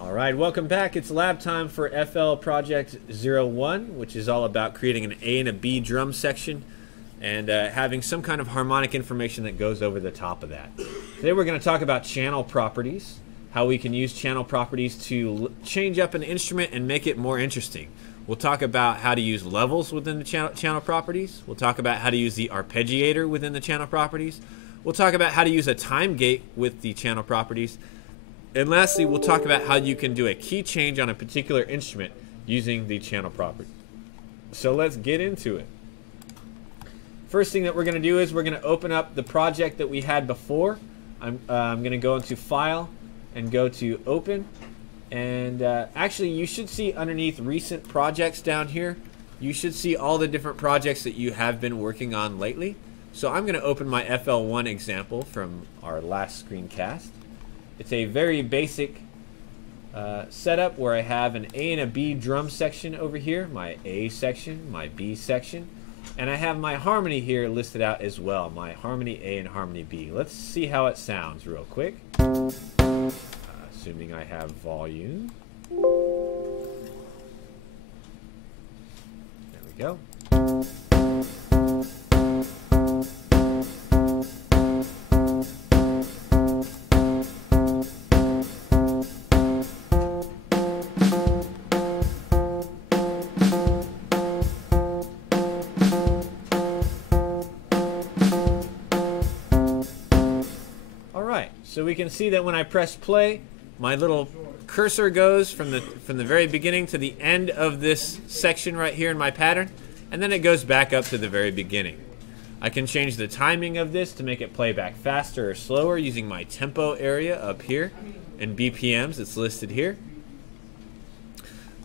All right, welcome back. It's lab time for FL Project 01, which is all about creating an A and a B drum section and having some kind of harmonic information that goes over the top of that. Today we're going to talk about channel properties, how we can use channel properties to change up an instrument and make it more interesting. We'll talk about how to use levels within the channel properties. We'll talk about how to use the arpeggiator within the channel properties. We'll talk about how to use a time gate with the channel properties. And lastly, we'll talk about how you can do a key change on a particular instrument using the channel property. So let's get into it. First thing that we're going to do is we're going to open up the project that we had before. I'm going to go into File and go to Open. And actually, you should see underneath Recent Projects down here, you should see all the different projects that you have been working on lately. So I'm going to open my FL1 example from our last screencast. It's a very basic setup where I have an A and a B drum section over here, my A section, my B section, and I have my harmony here listed out as well, my harmony A and harmony B. Let's see how it sounds real quick. Assuming I have volume. There we go. So we can see that when I press play, my little cursor goes from the very beginning to the end of this section right here in my pattern, and then it goes back up to the very beginning. I can change the timing of this to make it play back faster or slower using my tempo area up here in BPMs. It's listed here.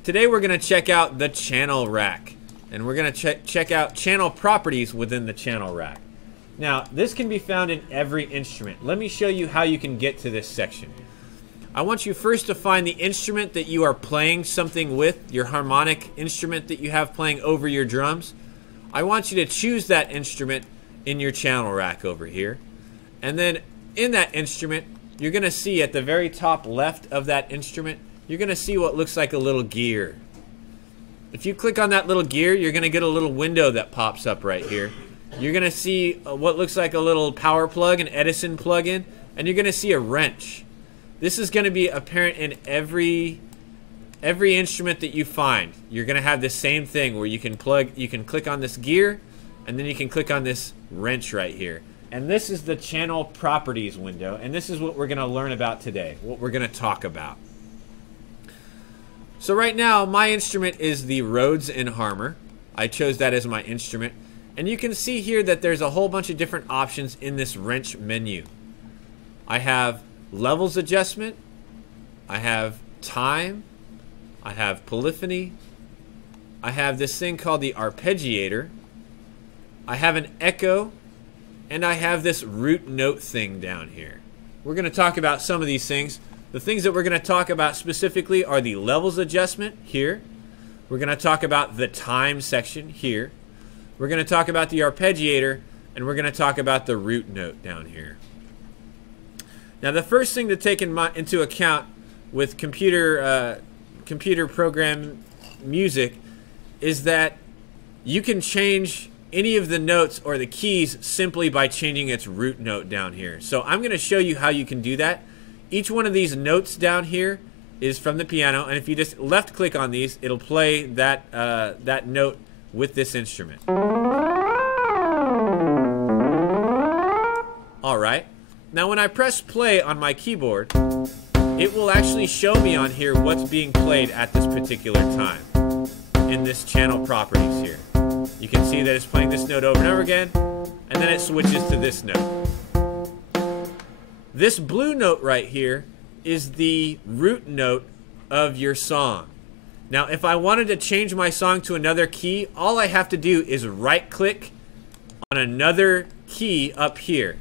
Today we're going to check out the channel rack, and we're going to check out channel properties within the channel rack. Now, this can be found in every instrument. Let me show you how you can get to this section. I want you first to find the instrument that you are playing something with, your harmonic instrument that you have playing over your drums. I want you to choose that instrument in your channel rack over here. And then in that instrument, you're going to see at the very top left of that instrument, you're going to see what looks like a little gear. If you click on that little gear, you're going to get a little window that pops up right here. You're going to see what looks like a little power plug, an Edison plug-in, and you're going to see a wrench. This is going to be apparent in every instrument that you find. You're going to have the same thing where you can click on this gear, and then you can click on this wrench right here. And this is the channel properties window, and this is what we're going to learn about today, what we're going to talk about. So right now, my instrument is the Rhodes Inharmor. I chose that as my instrument. And you can see here that there's a whole bunch of different options in this wrench menu. I have levels adjustment, I have time, I have polyphony, I have this thing called the arpeggiator, I have an echo, and I have this root note thing down here. We're going to talk about some of these things. The things that we're going to talk about specifically are the levels adjustment here. We're going to talk about the time section here. We're going to talk about the arpeggiator, and we're going to talk about the root note down here. Now, the first thing to take into account with computer program music is that you can change any of the notes or the keys simply by changing its root note down here. So I'm going to show you how you can do that. Each one of these notes down here is from the piano, and if you just left-click on these, it'll play that note with this instrument. Alright, now when I press play on my keyboard, it will actually show me on here what's being played at this particular time in this channel properties here. You can see that it's playing this note over and over again, and then it switches to this note. This blue note right here is the root note of your song. Now, if I wanted to change my song to another key, all I have to do is right-click on another key up here.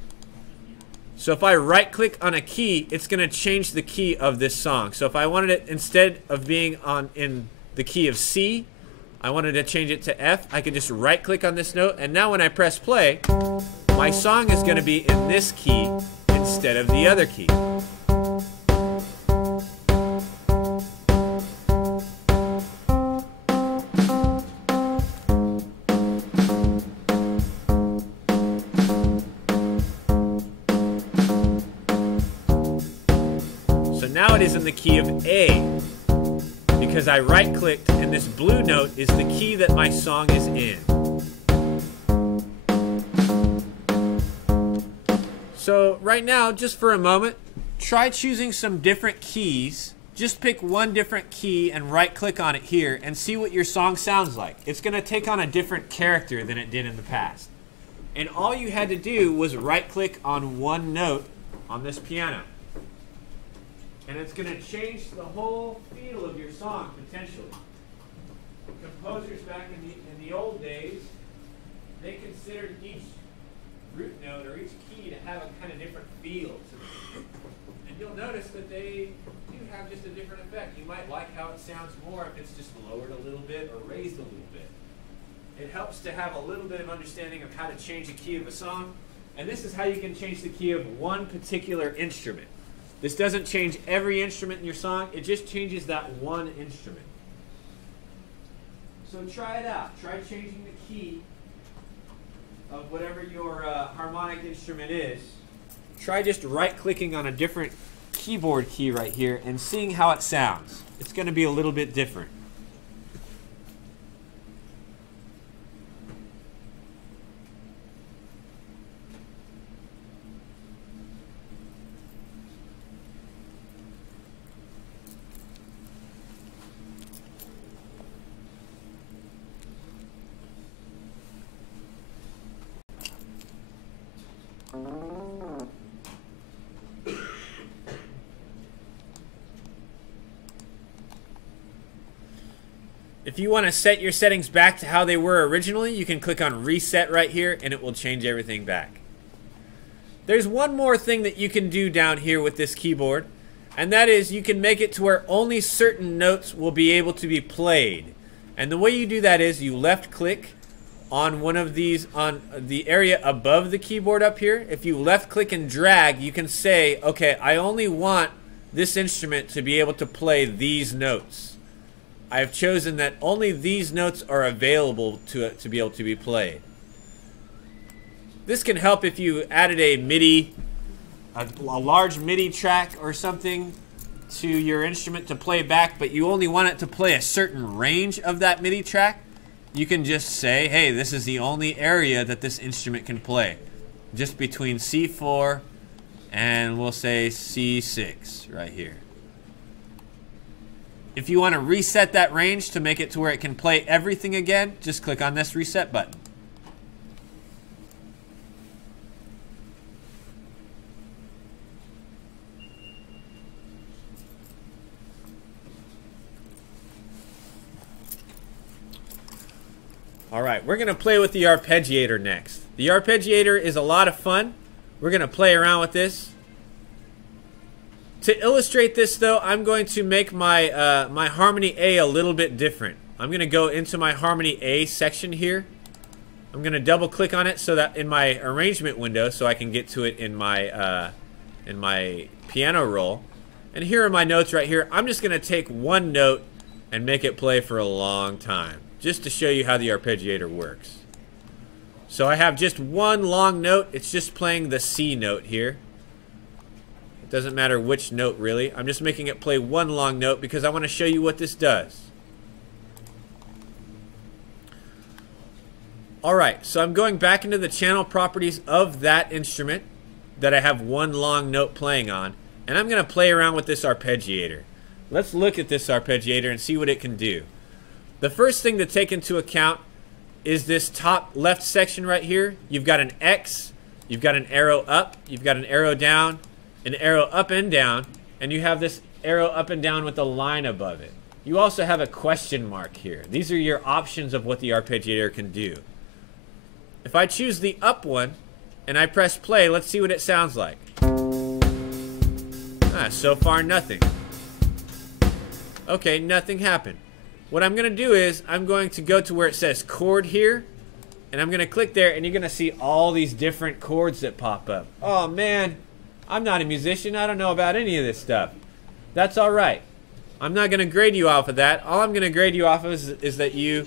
So if I right-click on a key, it's going to change the key of this song. So if I wanted it, instead of being in the key of C, I wanted to change it to F, I could just right-click on this note, and now when I press play, my song is going to be in this key instead of the other key. So now it is in the key of A because I right-clicked and this blue note is the key that my song is in. So right now, just for a moment, try choosing some different keys. Just pick one different key and right-click on it here and see what your song sounds like. It's going to take on a different character than it did in the past. And all you had to do was right-click on one note on this piano. And it's going to change the whole feel of your song, potentially. Composers back in the old days, they considered each root note or each key to have a kind of different feel to them. And you'll notice that they do have just a different effect. You might like how it sounds more if it's just lowered a little bit or raised a little bit. It helps to have a little bit of understanding of how to change the key of a song. And this is how you can change the key of one particular instrument. This doesn't change every instrument in your song. It just changes that one instrument. So try it out. Try changing the key of whatever your harmonic instrument is. Try just right-clicking on a different keyboard key right here and seeing how it sounds. It's going to be a little bit different. If you want to set your settings back to how they were originally, you can click on Reset right here and it will change everything back. There's one more thing that you can do down here with this keyboard, and that is you can make it to where only certain notes will be able to be played. And the way you do that is you left click on one of these, on the area above the keyboard up here. If you left click and drag, you can say, okay, I only want this instrument to be able to play these notes. I have chosen that only these notes are available to be able to be played. This can help if you added a MIDI, a large MIDI track or something to your instrument to play back, but you only want it to play a certain range of that MIDI track. You can just say, hey, this is the only area that this instrument can play. Just between C4 and we'll say C6 right here. If you want to reset that range to make it to where it can play everything again, just click on this reset button. Alright, we're going to play with the arpeggiator next. The arpeggiator is a lot of fun. We're going to play around with this. To illustrate this though, I'm going to make my, my harmony A a little bit different. I'm going to go into my harmony A section here. I'm going to double click on it so that in my arrangement window so I can get to it in my piano roll. And here are my notes right here. I'm just going to take one note and make it play for a long time, just to show you how the arpeggiator works. So I have just one long note. It's just playing the C note here. It doesn't matter which note really. I'm just making it play one long note because I want to show you what this does. Alright, so I'm going back into the channel properties of that instrument that I have one long note playing on, and I'm going to play around with this arpeggiator. Let's look at this arpeggiator and see what it can do. The first thing to take into account is this top left section right here. You've got an X, you've got an arrow up, you've got an arrow down, an arrow up and down, and you have this arrow up and down with a line above it. You also have a question mark here. These are your options of what the arpeggiator can do. If I choose the up one and I press play, let's see what it sounds like. So far nothing. Okay, nothing happened. What I'm going to do is I'm going to go to where it says chord here, and I'm going to click there, and you're going to see all these different chords that pop up. Oh man, I'm not a musician. I don't know about any of this stuff. That's all right. I'm not going to grade you off of that. All I'm going to grade you off of is that you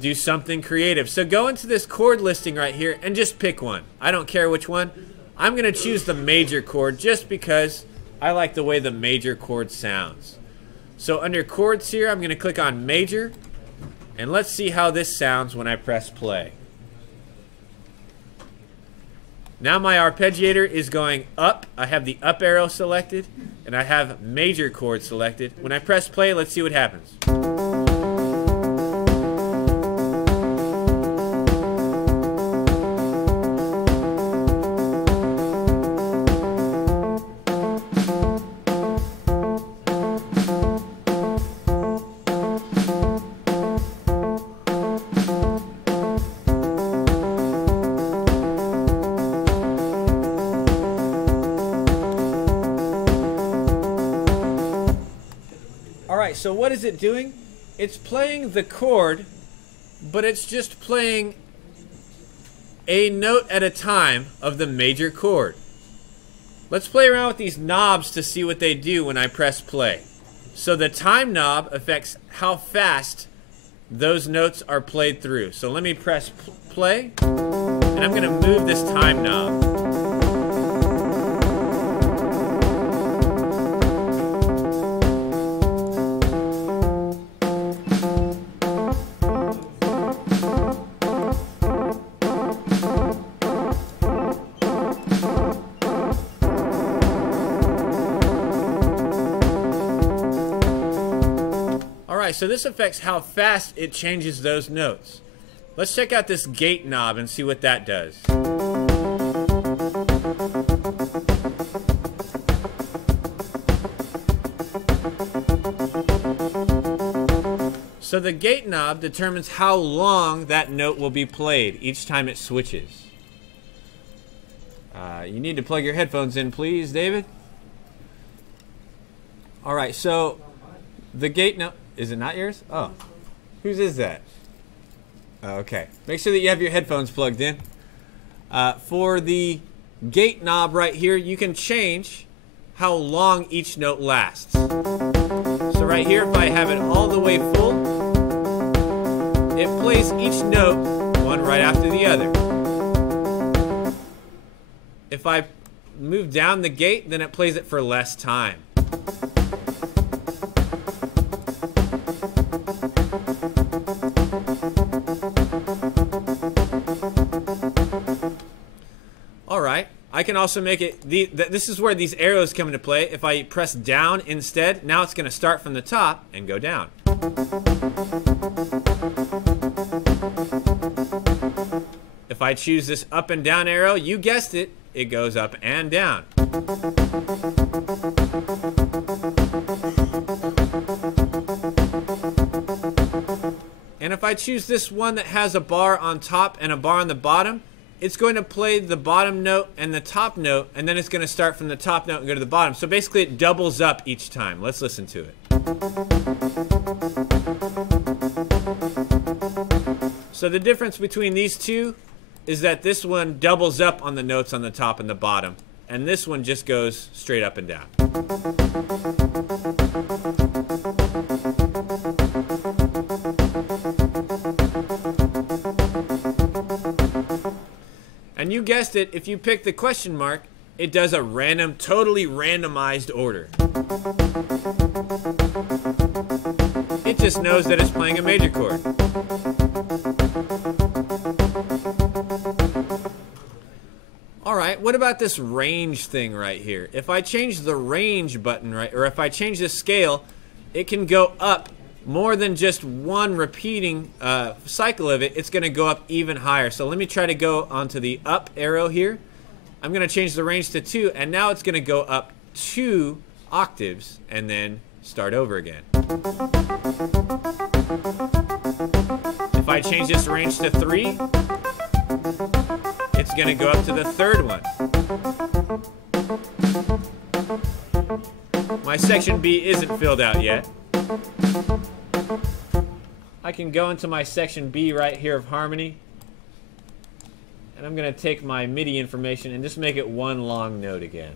do something creative. So go into this chord listing right here and just pick one. I don't care which one. I'm going to choose the major chord just because I like the way the major chord sounds. So under chords here, I'm going to click on major, and let's see how this sounds when I press play. Now my arpeggiator is going up. I have the up arrow selected, and I have major chord selected. When I press play, let's see what happens. Alright, so what is it doing? It's playing the chord, but it's just playing a note at a time of the major chord. Let's play around with these knobs to see what they do when I press play. So the time knob affects how fast those notes are played through. So let me press play, and I'm going to move this time knob. Alright, so this affects how fast it changes those notes. Let's check out this gate knob and see what that does. So the gate knob determines how long that note will be played each time it switches. You need to plug your headphones in, please, David. Alright, so the gate knob... Is it not yours? Oh. Whose is that? Okay. Make sure that you have your headphones plugged in. For the gate knob right here, you can change how long each note lasts. So right here, if I have it all the way full, it plays each note one right after the other. If I move down the gate, then it plays it for less time. Alright, I can also make it, this is where these arrows come into play. If I press down instead, now it's going to start from the top and go down. If I choose this up and down arrow, you guessed it, it goes up and down. And if I choose this one that has a bar on top and a bar on the bottom, it's going to play the bottom note and the top note, and then it's going to start from the top note and go to the bottom. So basically it doubles up each time. Let's listen to it. So the difference between these two is that this one doubles up on the notes on the top and the bottom, and this one just goes straight up and down. And you guessed it, if you pick the question mark, it does a random, totally randomized order. It just knows that it's playing a major chord. Alright, what about this range thing right here? If I change the range button, right, or if I change the scale, it can go up more than just one repeating cycle of it. It's going to go up even higher. So let me try to go onto the up arrow here. I'm going to change the range to 2, and now it's going to go up 2 octaves and then start over again. If I change this range to 3, it's going to go up to the 3rd one. My section B isn't filled out yet. I can go into my section B right here of harmony, and I'm going to take my MIDI information and just make it one long note again.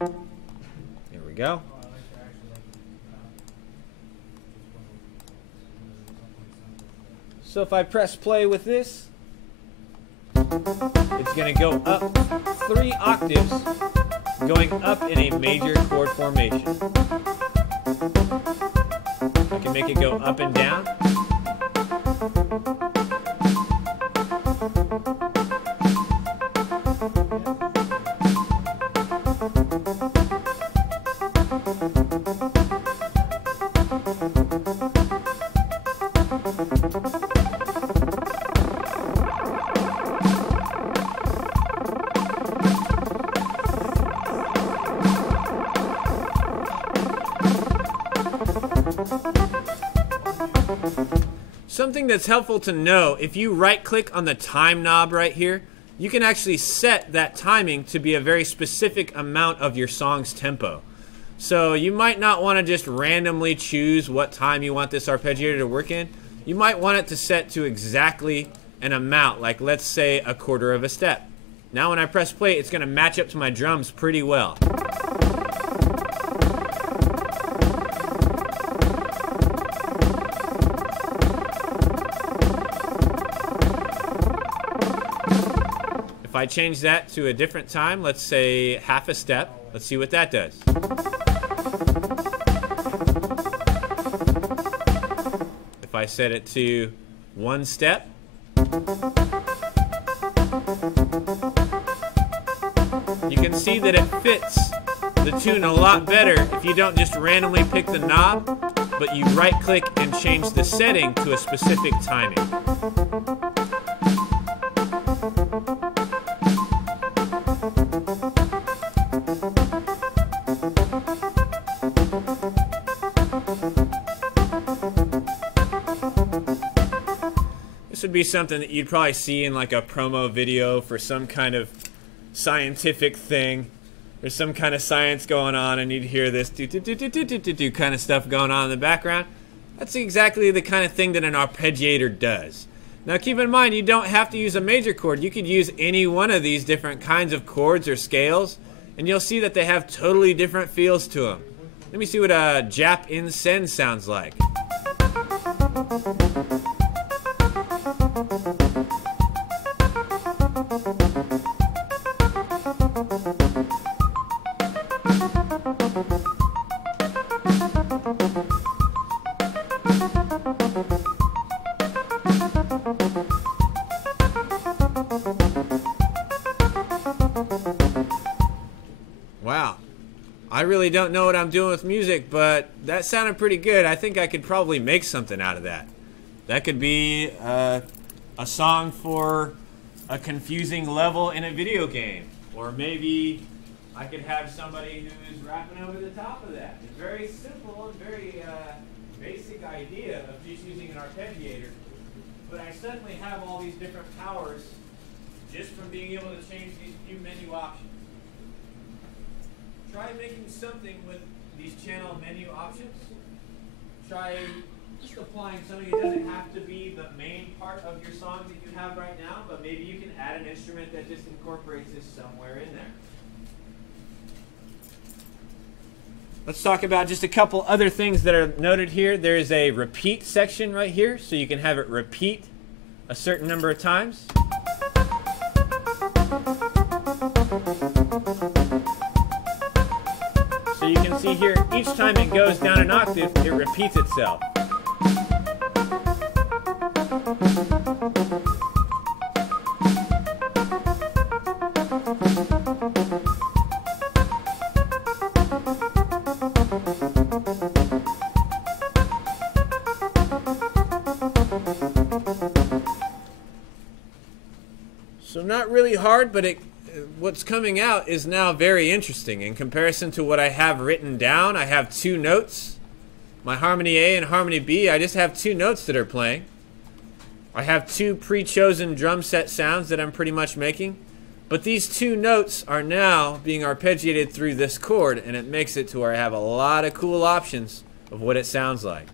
Here we go. So if I press play with this, it's going to go up 3 octaves going up in a major chord formation. I can make it go up and down. Something that's helpful to know, if you right-click on the time knob right here, you can actually set that timing to be a very specific amount of your song's tempo. So you might not want to just randomly choose what time you want this arpeggiator to work in. You might want it to set to exactly an amount, like let's say a quarter of a step. Now when I press play, it's going to match up to my drums pretty well. If I change that to a different time, let's say half a step, let's see what that does. If I set it to 1 step, you can see that it fits the tune a lot better if you don't just randomly pick the knob, but you right click and change the setting to a specific timing. This would be something that you'd probably see in like a promo video for some kind of scientific thing. There's some kind of science going on and you'd hear this do kind of stuff going on in the background. That's exactly the kind of thing that an arpeggiator does. Now keep in mind, you don't have to use a major chord. You could use any one of these different kinds of chords or scales, and you'll see that they have totally different feels to them. Let me see what a Jap in Sen sounds like. Wow. I really don't know what I'm doing with music, but that sounded pretty good. I think I could probably make something out of that. That could be a song for a confusing level in a video game. Or maybe I could have somebody who's rapping over the top of that. It's very simple and very basic idea of just using an arpeggiator. But I suddenly have all these different powers just from being able to change these few menu options. Try making something with these channel menu options. Try just applying something. It doesn't have to be the main part of your song that you have right now, but maybe you can add an instrument that just incorporates this somewhere in there. Let's talk about just a couple other things that are noted here. There's a repeat section right here, so you can have it repeat a certain number of times. So you can see here, each time it goes down an octave, it repeats itself. So not really hard, but what's coming out is now very interesting. In comparison to what I have written down, I have 2 notes. My harmony A and harmony B, I just have 2 notes that are playing. I have 2 pre-chosen drum set sounds that I'm pretty much making. But these 2 notes are now being arpeggiated through this chord, and it makes it to where I have a lot of cool options of what it sounds like.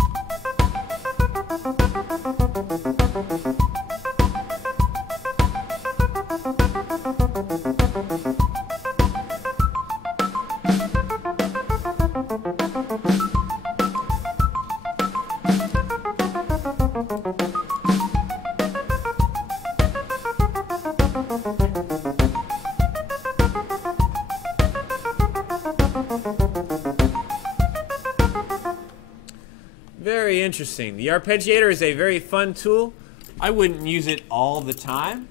Very interesting. The arpeggiator is a very fun tool. I wouldn't use it all the time,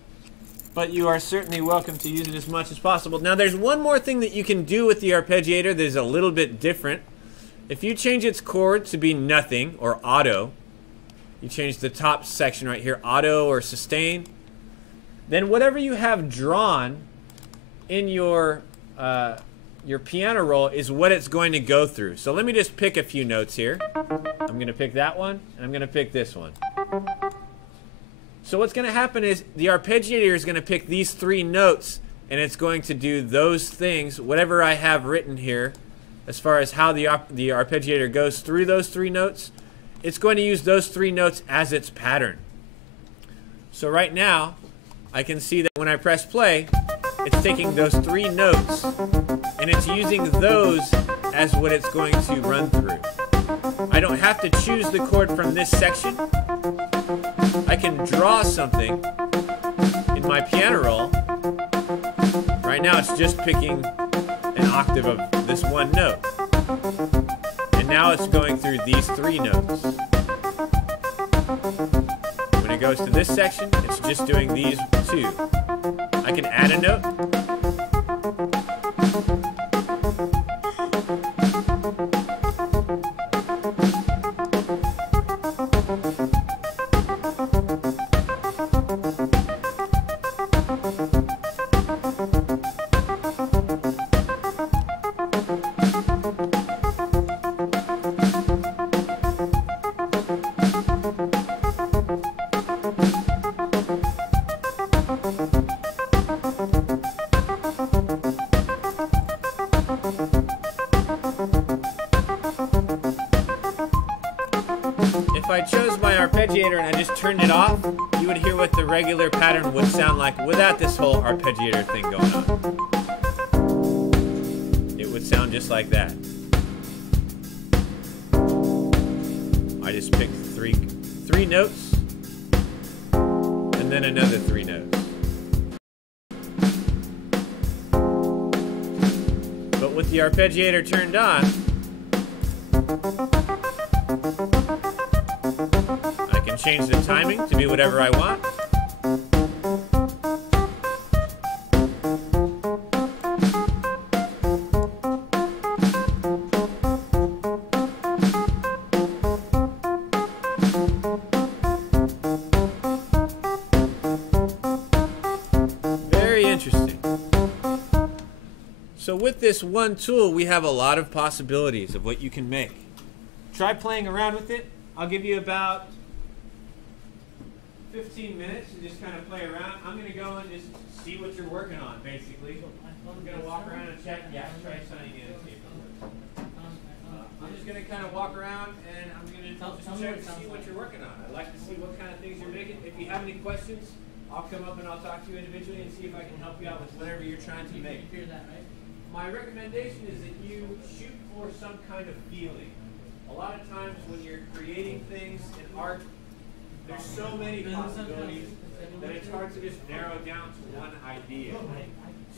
but you are certainly welcome to use it as much as possible. Now, there's one more thing that you can do with the arpeggiator that is a little bit different. If you change its chord to be nothing or auto, you change the top section right here, auto or sustain, then whatever you have drawn in your piano roll is what it's going to go through. So let me just pick a few notes here. I'm going to pick that one, and I'm going to pick this one. So what's going to happen is the arpeggiator is going to pick these 3 notes, and it's going to do those things, whatever I have written here, as far as how the arpeggiator goes through those 3 notes. It's going to use those 3 notes as its pattern. So right now, I can see that when I press play, it's taking those 3 notes, and it's using those as what it's going to run through. I don't have to choose the chord from this section. I can draw something in my piano roll. Right now it's just picking an octave of this one note. And now it's going through these 3 notes. When it goes to this section, it's just doing these 2. I can add a note. If I chose my arpeggiator and I just turned it off, you would hear what the regular pattern would sound like without this whole arpeggiator thing going on. It would sound just like that. I just picked three notes, and then another 3 notes. But with the arpeggiator turned on, I can change the timing to be whatever I want. Very interesting. So with this one tool, we have a lot of possibilities of what you can make. Try playing around with it. I'll give you about 15 minutes to just kind of play around. I'm going to go and just see what you're working on, basically. I'm going to walk around and check. Yeah, try signing in and see if it works. I'm just going to kind of walk around and I'm going to just check to see what you're working on. I'd like to see what kind of things you're making. If you have any questions, I'll come up and I'll talk to you individually and see if I can help you out with whatever you're trying to make. My recommendation is that you shoot for some kind of feeling. A lot of times when you're creating things in art, there's so many possibilities that it's hard to just narrow down to one idea.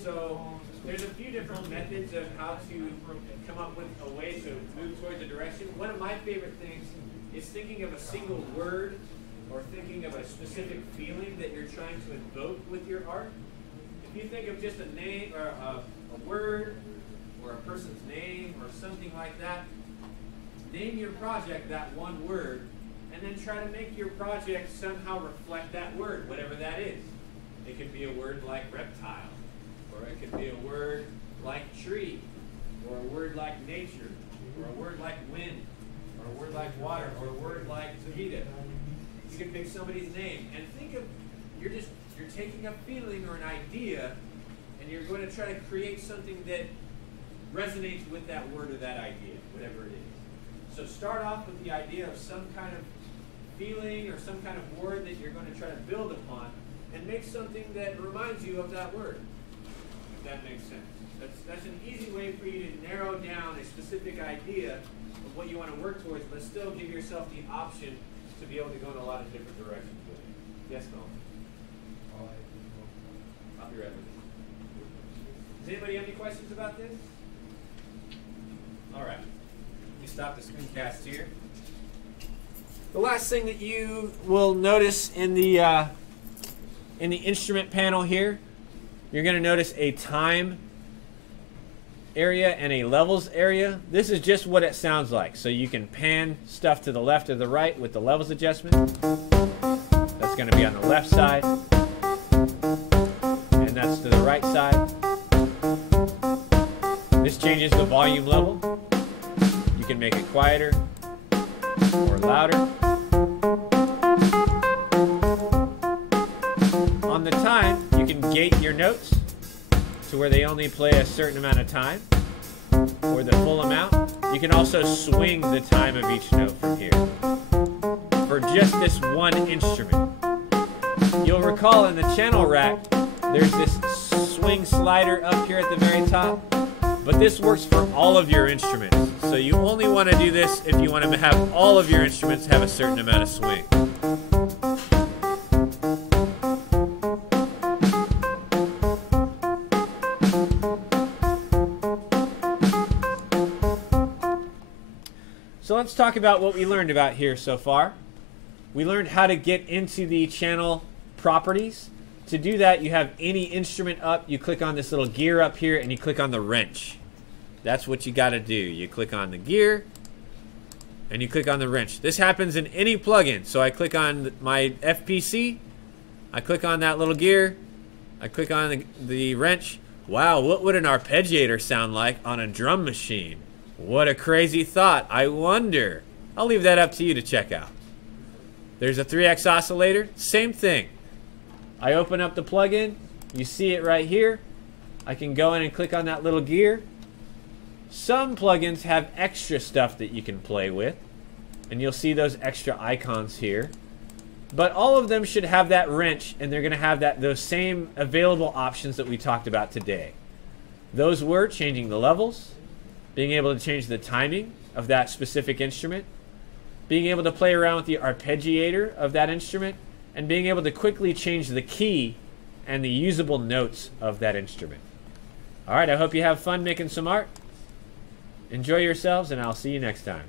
So there's a few different methods of how to come up with a way to move towards a direction. One of my favorite things is thinking of a single word or thinking of a specific feeling that you're trying to invoke with your art. If you think of just a name or a word or a person's name or something like that, name your project that one word, and then try to make your project somehow reflect that word, whatever that is. It could be a word like reptile, or it could be a word like tree, or a word like nature, or a word like wind, or a word like water, or a word like Tahiti. You can pick somebody's name, and think of, you're taking a feeling or an idea, and you're going to try to create something that resonates with that word or that idea, whatever it is. So start off with the idea of some kind of feeling or some kind of word that you're going to try to build upon, and make something that reminds you of that word, if that makes sense. That's an easy way for you to narrow down a specific idea of what you want to work towards, but still give yourself the option to be able to go in a lot of different directions with it. Yes, Nolan? I'll be right with you. Does anybody have any questions about this? All right. Let me stop the screencast here. The last thing that you will notice in the instrument panel here, you're going to notice a time area and a levels area. This is just what it sounds like. So you can pan stuff to the left or the right with the levels adjustment. That's going to be on the left side. And that's to the right side. This changes the volume level. You can make it quieter or louder. On the time, you can gate your notes to where they only play a certain amount of time or the full amount. You can also swing the time of each note from here for just this one instrument. You'll recall in the channel rack, there's this swing slider up here at the very top, but this works for all of your instruments. So you only want to do this if you want to have all of your instruments have a certain amount of swing. So let's talk about what we learned about here so far. We learned how to get into the channel properties. To do that, you have any instrument up, you click on this little gear up here, and you click on the wrench. That's what you got to do. You click on the gear, and you click on the wrench. This happens in any plugin. So I click on my FPC, I click on that little gear, I click on the wrench. Wow, what would an arpeggiator sound like on a drum machine? What a crazy thought. I wonder. I'll leave that up to you to check out. There's a 3X oscillator. Same thing. I open up the plugin. You see it right here. I can go in and click on that little gear. Some plugins have extra stuff that you can play with, and you'll see those extra icons here. But all of them should have that wrench, and they're going to have those same available options that we talked about today. Those were changing the levels, being able to change the timing of that specific instrument, being able to play around with the arpeggiator of that instrument, and being able to quickly change the key and the usable notes of that instrument. All right, I hope you have fun making some art. Enjoy yourselves, and I'll see you next time.